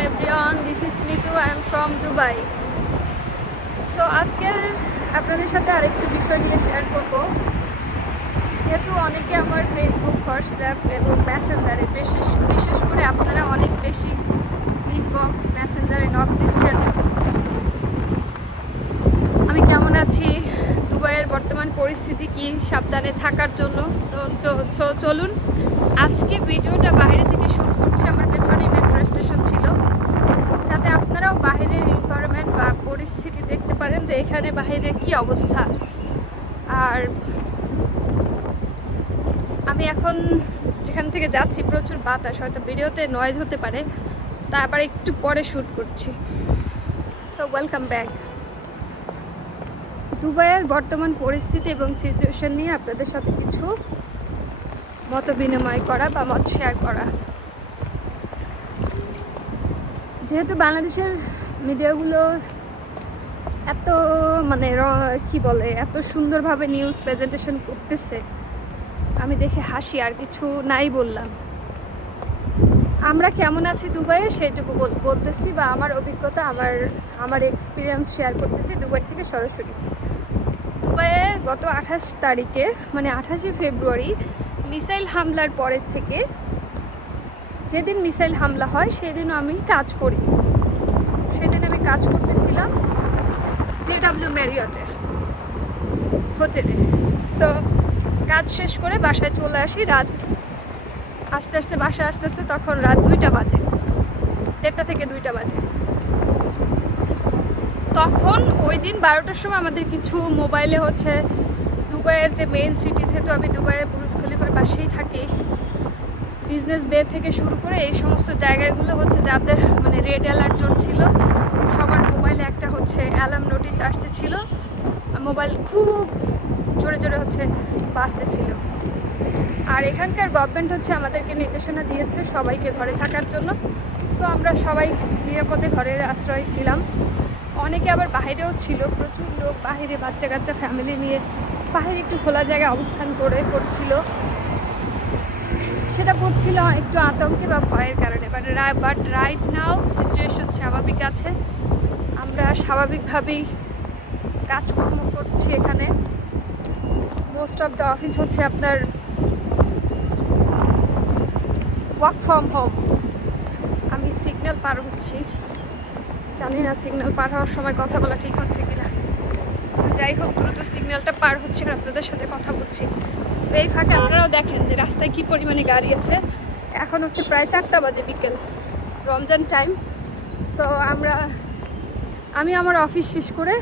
everyone, this is Mitu. I am from Dubai. So আজকের আপনাদের সাথে আরেকটু বিষয় নিয়ে শেয়ার করব। যেহেতু অনেকে আমার ফেসবুক, হোয়াটসঅ্যাপ এবং মেসেঞ্জারে বিশেষ করে আপনারা অনেক বেশি ইনবক্স মেসেঞ্জারে নক দিচ্ছেন আমি কেমন আছি, দুবাইয়ের বর্তমান পরিস্থিতি কি, সাবধানে থাকার জন্য। তো চলুন আজকে ভিডিওটা বাইরে থেকে শুরু করছি। আমার পেছনে মেট্রো স্টেশন ছিল, যাতে আপনারাও বাইরের এনভায়রনমেন্ট বা পরিস্থিতি দেখতে পারেন যে এখানে বাইরে কি অবস্থা। আর আমি এখন যেখান থেকে যাচ্ছি প্রচুর বাতাস, হয়তো ভিডিওতে নয়েজ হতে পারে, তারপর একটু পরে শ্যুট করছি। So welcome back. দুবাইয়ের বর্তমান পরিস্থিতি এবং সিচুয়েশন নিয়ে আপনাদের সাথে কিছু মত বিনিময় করা বা মত শেয়ার করা। যেহেতু বাংলাদেশের মিডিয়াগুলো এত এত সুন্দরভাবে নিউজ প্রেজেন্টেশন করতেছে, আমি দেখে হাসি, আর কিছু নাই বললাম। আমরা কেমন আছি দুবাইয়ে সেইটুকু বলতেছি, বা আমার অভিজ্ঞতা, আমার এক্সপিরিয়েন্স শেয়ার করতেছি দুবাই থেকে সরাসরি। দুবাইয়ে গত 28 তারিখে 28শে ফেব্রুয়ারি মিসাইল হামলার পরের থেকে, যেদিন মিসাইল হামলা হয় সেদিন আমি কাজ করি। সেদিন আমি কাজ করতেছিলাম JW ম্যারিয়টে হোটেলে। সো কাজ শেষ করে বাসায় চলে আসি রাত বাসায় আসতে তখন রাত 2টা বাজে, 1:30 থেকে 2টা বাজে। তখন ওই দিন 12টার সময় আমাদের কিছু মোবাইলে দুবাইয়ের যে মেইন সিটি, যেহেতু আমি দুবাইয়ের বুর্জ খলিফার পাশেই থাকি, বিজনেস বে থেকে শুরু করে এই সমস্ত জায়গাগুলো যাদের রেড অ্যালার্ট জোন ছিল, সবার মোবাইলে একটা অ্যালার্ম নোটিশ আসতেছিল। মোবাইল খুব জোরে বাজতেছিল। আর এখানকার গভর্নমেন্ট আমাদেরকে নির্দেশনা দিয়েছে সবাইকে ঘরে থাকার জন্য। সো আমরা সবাই নিরাপদে ঘরের আশ্রয় ছিলাম। অনেকে আবার বাইরেও ছিল, প্রচুর লোক বাইরে বাচ্চা কাচ্চা ফ্যামিলি নিয়ে বাইরে একটু খোলা জায়গায় অবস্থান করছিল। সেটা করছিল একটু আতঙ্কে বা ভয়ের কারণে। বাট রাইট নাও সিচুয়েশন স্বাভাবিক আছে। আমরা স্বাভাবিকভাবেই কাজকর্ম করছি এখানে। মোস্ট অফ দ্য অফিস আপনার ওয়ার্ক ফ্রম হোম। আমি সিগন্যাল পার হচ্ছি, জানি না সিগন্যাল পার হওয়ার সময় কথা বলা ঠিক হচ্ছে কিনা। যাই হোক, দ্রুত সিগন্যালটা পার হচ্ছে আর আপনাদের সাথে কথা বলছি। এই ফাঁকে আপনারাও দেখেন যে রাস্তায় কি পরিমাণে গাড়ি আছে। এখন প্রায় 4টা বাজে, বিকেল, রমজান টাইম। সো আমি আমার অফিস শেষ করে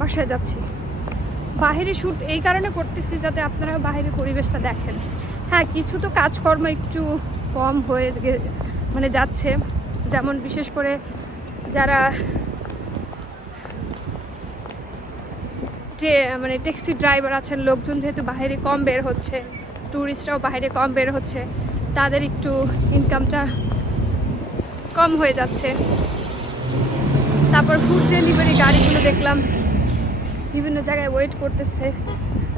বাসায় যাচ্ছি। বাহিরে শ্যুট এই কারণে করতেছি যাতে আপনারা বাহিরের পরিবেশটা দেখেন। হ্যাঁ, কিছু তো কাজকর্ম একটু কম হয়ে যাচ্ছে, যেমন বিশেষ করে যারা ট্যাক্সি ড্রাইভার আছেন, লোকজন যেহেতু বাইরে কম বের হচ্ছে, ট্যুরিস্টরাও বাইরে কম বের হচ্ছে, তাদের একটু ইনকামটা কম হয়ে যাচ্ছে। তারপর ফুড ডেলিভারি গাড়িগুলো দেখলাম বিভিন্ন জায়গায় ওয়েট করতেছে।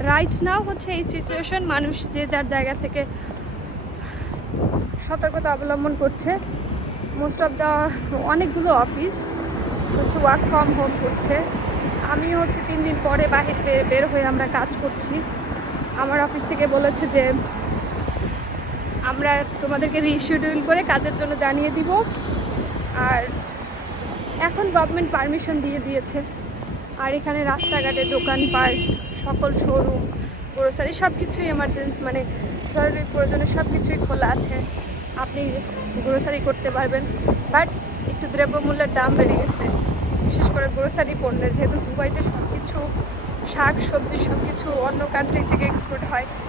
রাইট নাও এই সিচুয়েশন, মানুষ যে যার জায়গা থেকে সতর্কতা অবলম্বন করছে। মোস্ট অফ দ্য অনেকগুলো অফিস ওয়ার্ক ফ্রম হোম করছে। আমি 3 দিন পরে বাহিরে বের হয়ে আমরা কাজ করছি। আমার অফিস থেকে বলেছে যে আমরা তোমাদেরকে রিশিডিউল করে কাজের জন্য জানিয়ে দিব। আর এখন গভর্নমেন্ট পারমিশন দিয়ে দিয়েছে। আর এখানে রাস্তাঘাটে দোকানপাট, সকল শোরুম, গ্রোসারি সব কিছুই এমার্জেন্সি জরুরি প্রয়োজনে সব কিছুই খোলা আছে। আপনি গ্রোসারি করতে পারবেন। বাট একটু দ্রব্যমূল্যের দাম বেড়ে গেছে, বিশেষ করে গ্রোসারি পণ্যের। যেহেতু দুবাইতে সব কিছু শাক সবজি সব কিছু অন্য কান্ট্রি থেকে এক্সপোর্ট হয়,